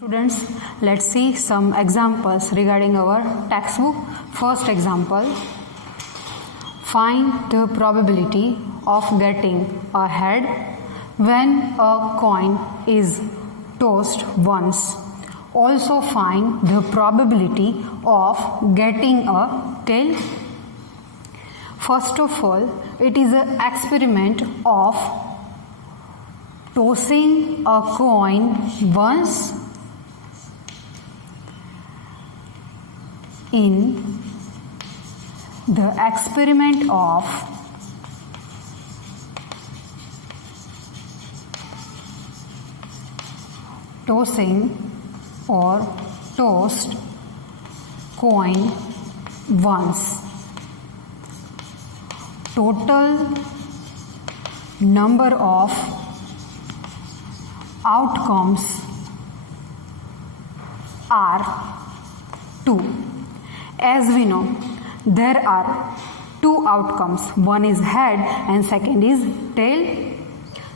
Students, let's see some examples regarding our textbook. First example, find the probability of getting a head when a coin is tossed once. Also find the probability of getting a tail. First of all, it is an experiment of tossing a coin once in the experiment of tossing or tossed coin once. Total number of outcomes are 2. As we know, there are 2 outcomes. One is head and second is tail.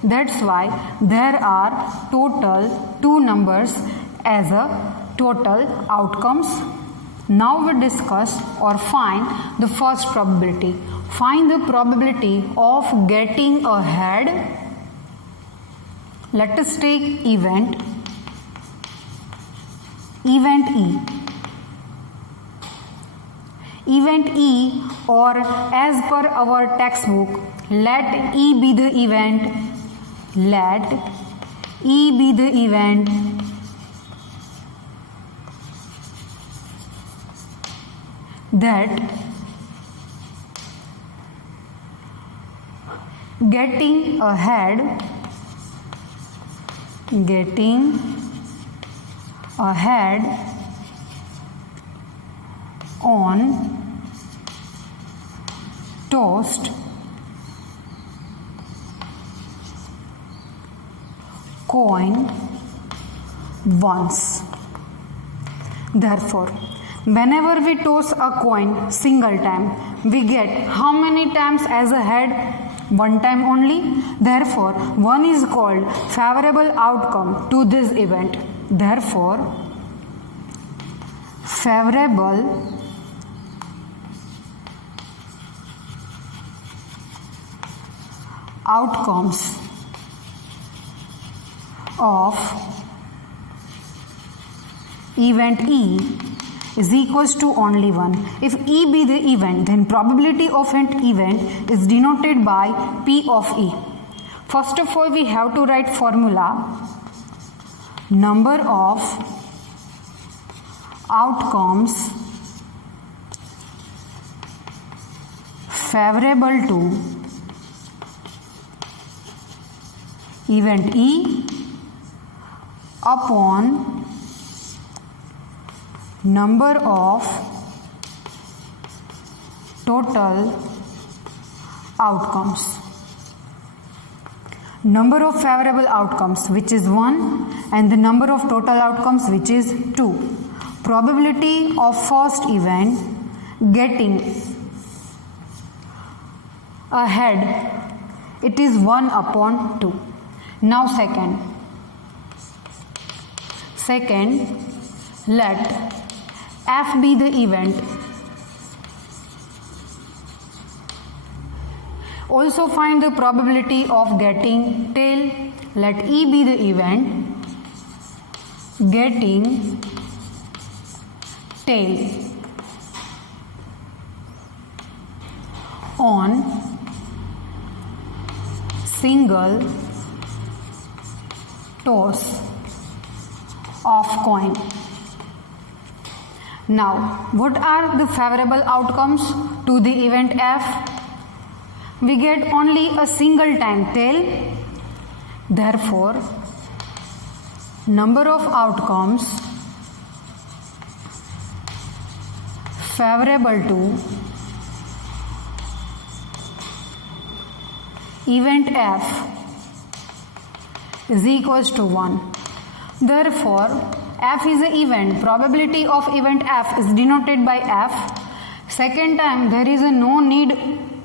That's why there are total 2 numbers as a total outcomes. Now we discuss or find the first probability. Find the probability of getting a head. Let us take event E. Event E, or as per our textbook, let E be the event. Let E be the event that getting a head on tossed coin once. Therefore, whenever we toss a coin single time, we get how many times as a head? 1 time only. Therefore, 1 is called favorable outcome to this event. Therefore, favorable outcomes of event E is equals to only 1. If E be the event, then probability of an event is denoted by P of E. First of all, we have to write formula. Number of outcomes favorable to event E upon number of total outcomes. Number of favorable outcomes, which is 1, and the number of total outcomes, which is 2. Probability of first event getting a head, it is 1 upon 2. Now second, let F be the event. Also find the probability of getting tail. Let E be the event getting tail on single toss of coin. Now, what are the favorable outcomes to the event F? We get only a single time tail. Therefore, number of outcomes favorable to event F is equals to 1. Therefore, F is an event. Probability of event F is denoted by F. Second time, there is no need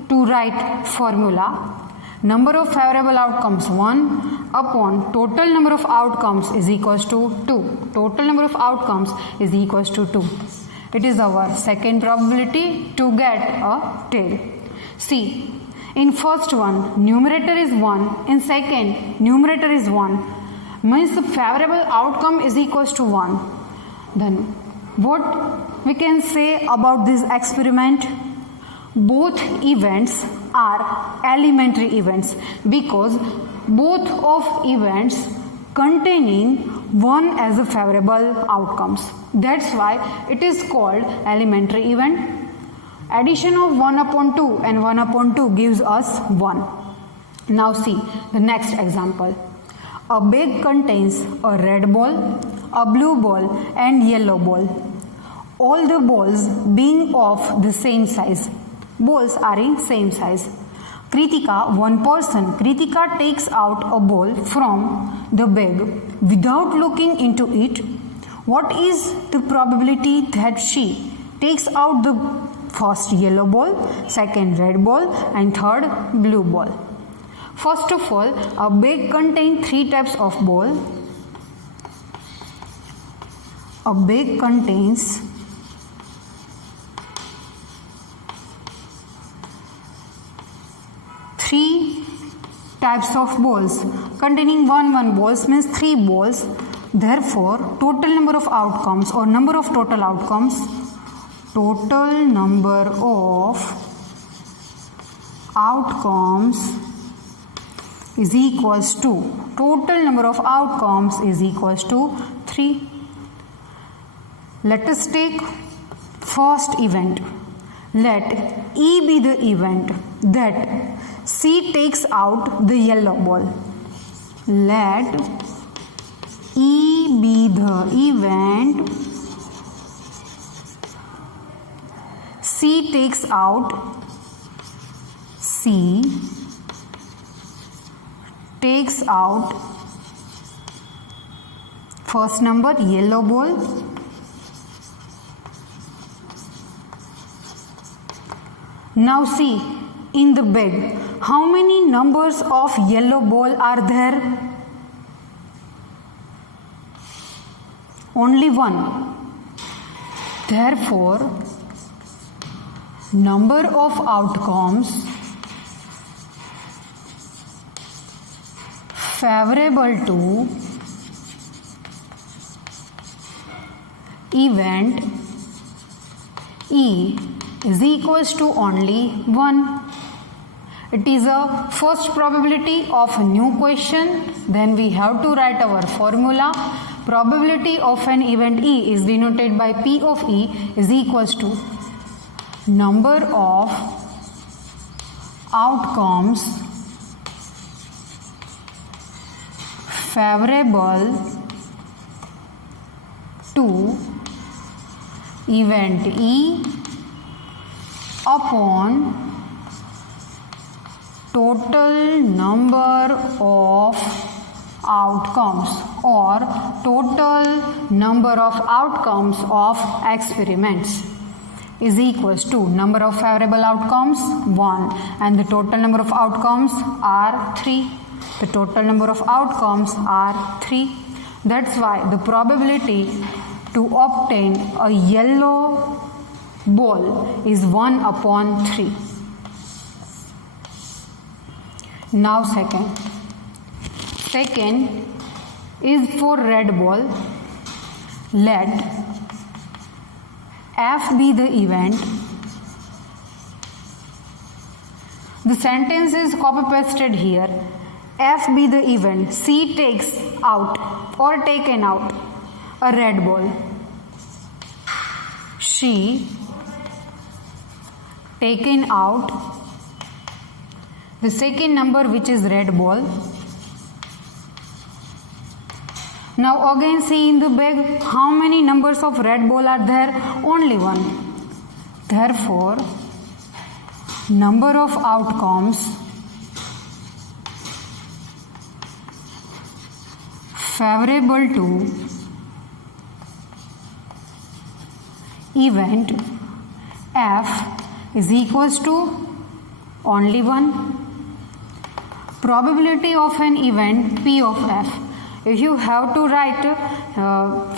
to write formula. number of favorable outcomes 1 upon total number of outcomes is equals to 2. Total number of outcomes is equals to 2. It is our second probability to get a tail. See, in first one numerator is 1, in second numerator is 1, means the favorable outcome is equals to 1. Then what we can say about this experiment? Both events are elementary events because both of events containing 1 as a favorable outcomes. That's why it is called elementary event. Addition of 1 upon 2 and 1 upon 2 gives us 1. Now see the next example. A bag contains a red ball, a blue ball and yellow ball. All the balls being of the same size. Balls are in same size. Kritika, one person, Kritika takes out a ball from the bag without looking into it. What is the probability that she takes out the first yellow ball, second red ball and third blue ball? First of all, a bag contains 3 types of ball. A bag contains three types of balls containing 1 balls means 3 balls. Therefore, total number of outcomes or number of total outcomes, total number of outcomes is equals to, total number of outcomes is equals to 3. Let us take first event. Let E be the event that C takes out the yellow ball. Let E be the event C takes out first number yellow ball. Now see in the bag how many numbers of yellow ball are there? Only 1. Therefore, number of outcomes favorable to event E is equals to only 1. It is a first probability of a new question. Then we have to write our formula. Probability of an event E is denoted by P of E is equals to number of outcomes favorable to event E upon total number of outcomes or total number of outcomes of experiments is equals to number of favorable outcomes 1 and the total number of outcomes are 3. The total number of outcomes are 3. That's why the probability to obtain a yellow ball is 1 upon 3. Now second is for red ball. Let F be the event. The sentence is copy pasted here. F be the event. C takes out or taken out a red ball. She taken out the second number which is red ball. Now again see in the bag how many numbers of red ball are there? Only 1. Therefore, number of outcomes favorable to event F is equals to only 1. probability of an event P of f. If you have to write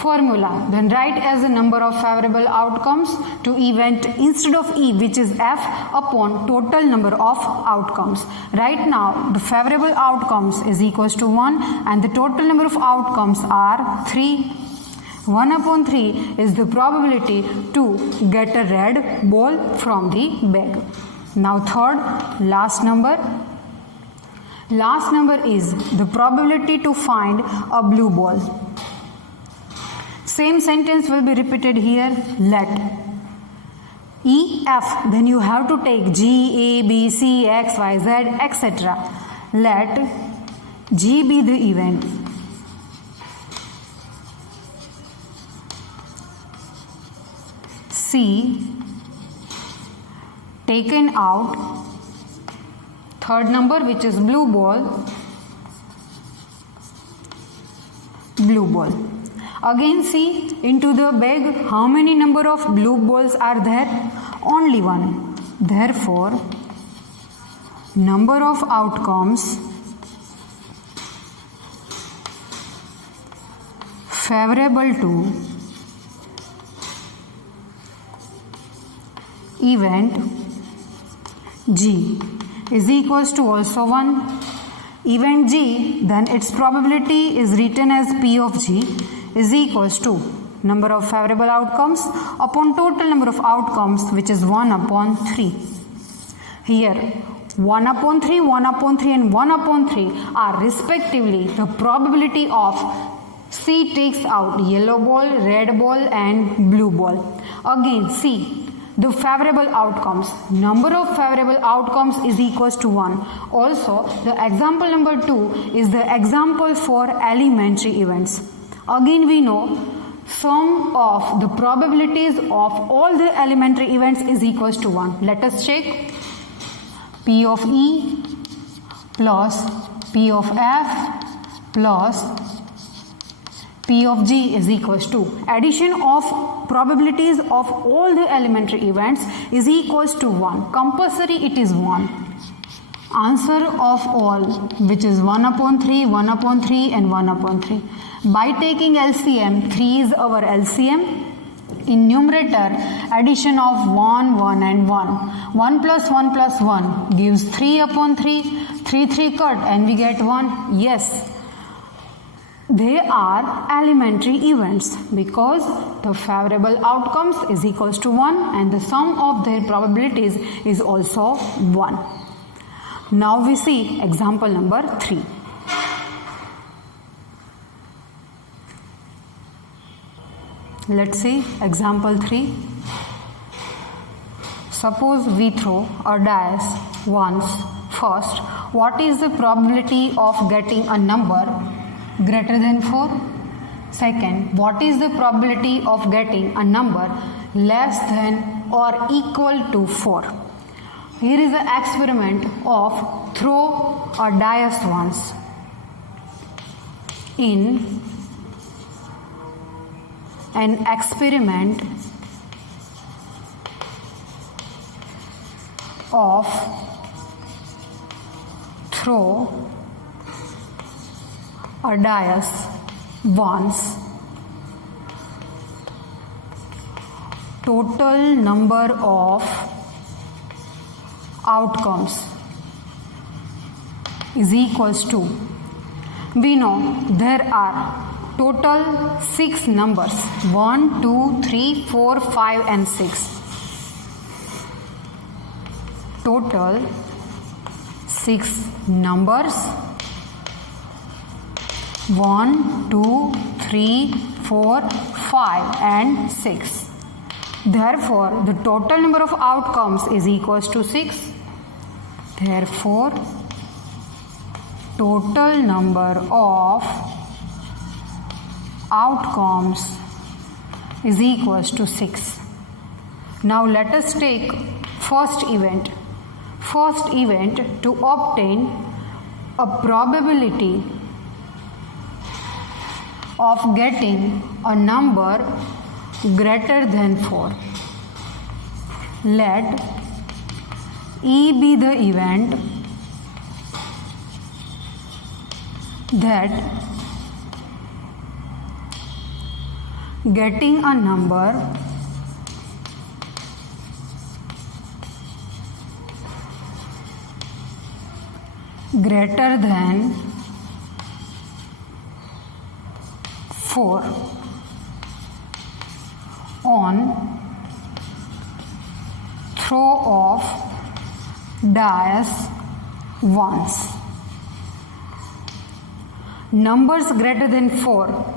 formula, then write as the number of favorable outcomes to event instead of E, which is f, upon total number of outcomes. Right now the favorable outcomes is equals to 1 and the total number of outcomes are 3. 1 upon 3 is the probability to get a red ball from the bag. Now third, last number. Last number is the probability to find a blue ball. Same sentence will be repeated here. Let E, F, then you have to take G, A, B, C, X, Y, Z, etc. Let G be the event. C taken out. Third number, which is blue ball. Blue ball. Again see into the bag how many number of blue balls are there? Only one. Therefore, number of outcomes favorable to event G is equals to also 1. Event G, then its probability is written as P of G is equals to number of favorable outcomes upon total number of outcomes, which is 1 upon 3. Here 1 upon 3, 1 upon 3 and 1 upon 3 are respectively the probability of C takes out yellow ball, red ball and blue ball. Again see the favorable outcomes. Number of favorable outcomes is equals to 1. Also, the example number 2 is the example for elementary events. Again, we know sum of the probabilities of all the elementary events is equals to 1. Let us check. P of E plus P of F plus P of G is equals to addition of probabilities of all the elementary events is equals to 1. Compulsory it is 1. Answer of all, which is 1 upon 3, 1 upon 3 and 1 upon 3. By taking LCM, 3 is our LCM. In numerator, addition of 1, 1 and 1. 1 plus 1 gives 3 upon 3. 3 cut and we get 1. Yes. They are elementary events because the favorable outcomes is equals to 1 and the sum of their probabilities is also 1. Now we see example number 3. Let's see example 3. Suppose we throw a dice once. First, what is the probability of getting a number greater than 4? Second, what is the probability of getting a number less than or equal to 4? Here is the experiment of throw a dice once. In an experiment of throw a dice once, total number of outcomes is equals to, we know there are total 6 numbers, 1, 2, 3, 4, 5 and 6. Total 6 numbers, 1, 2, 3, 4, 5 and 6. Therefore, the total number of outcomes is equals to 6. Therefore, total number of outcomes is equals to 6. Now let us take first event. First event, to obtain a probability of getting a number greater than 4. Let E be the event that getting a number greater than 4 on throw of dice once. Numbers greater than 4.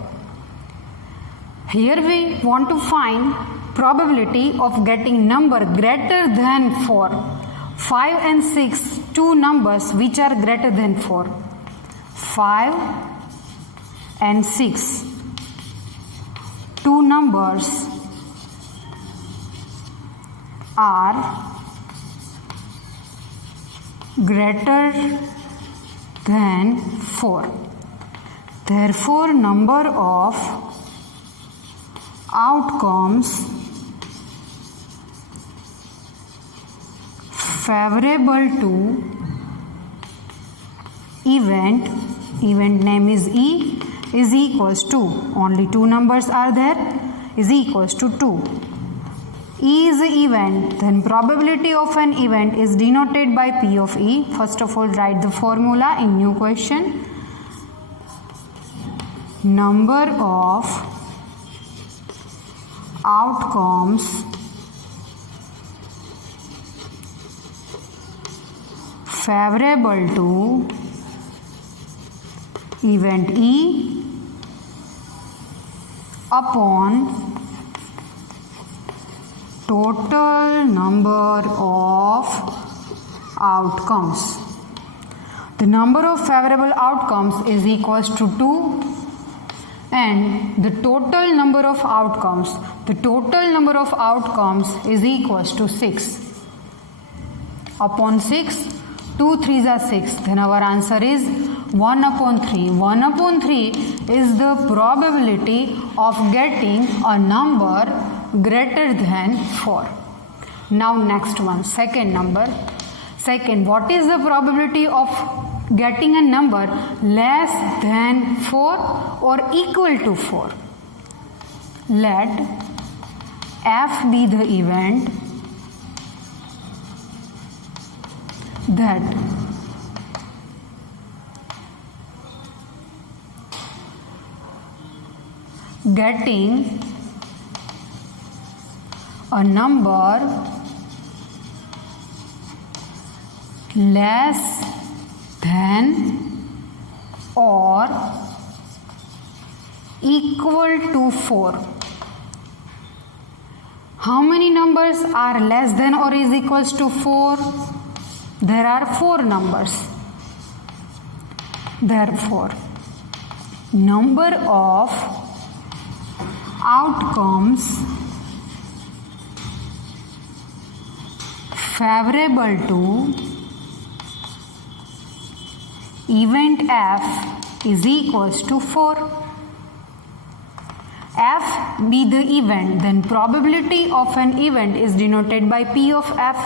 Here we want to find probability of getting number greater than 4. 5 and 6, two numbers which are greater than 4. 5 and 6, two numbers are greater than 4. Therefore, number of outcomes favorable to event name is E, is equals to, only two numbers are there, is equals to 2. E is the event, then probability of an event is denoted by P of E. First of all, write the formula in new question. Number of outcomes favorable to event E upon total number of outcomes. The number of favorable outcomes is equals to 2 and the total number of outcomes is equals to 6. Upon 6, 2 3s are 6. Then our answer is 1 upon 3. 1 upon 3 is the probability of getting a number greater than 4. Now next one, second number. Second, what is the probability of getting a number less than 4 or equal to 4? Let F be the event that getting a number less than or equal to 4. How many numbers are less than or is equals to 4? There are 4 numbers. Therefore, number of outcomes favorable to event F is equals to 4. F be the event, then probability of an event is denoted by P of F.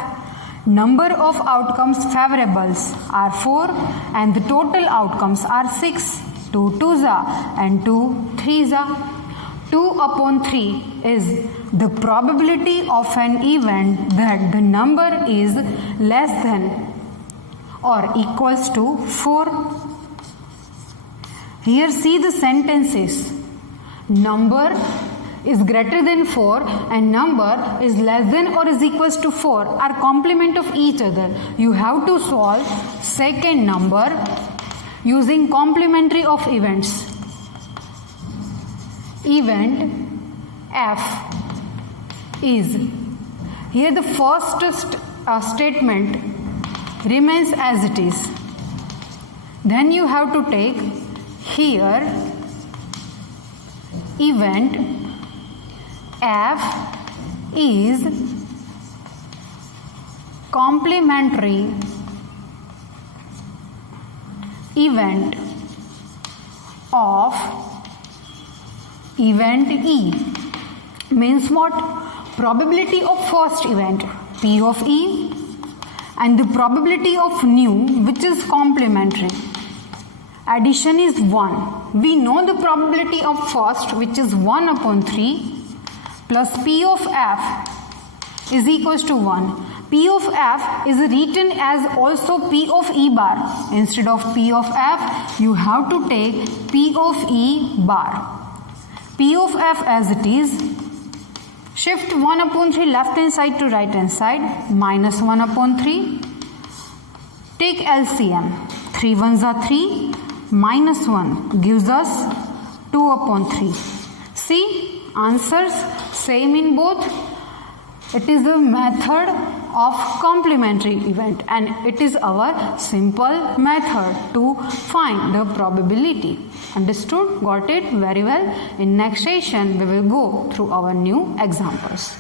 Number of outcomes favorables are 4 and the total outcomes are 6. 2 2s and 2 3s. 2 upon 3 is the probability of an event that the number is less than or equals to 4. Here see the sentences. Number is greater than 4 and number is less than or is equals to 4 are complement of each other. You have to solve second number using complementary of events. Event F is, here the first statement remains as it is. Then you have to take here event F is complementary event of event E. Means what? Probability of first event P of E and the probability of new which is complementary addition is 1. We know the probability of first, which is 1 upon 3 plus P of F is equals to 1. P of F is written as also P of E bar. Instead of P of F, you have to take P of E bar. P of F as it is, shift 1 upon 3 left hand side to right hand side, minus 1 upon 3. Take LCM. 3 ones are 3, minus 1 gives us 2 upon 3. See, answers same in both. It is a method of complementary event and it is our simple method to find the probability. Understood? Got it? Very well. In next session we will go through our new examples.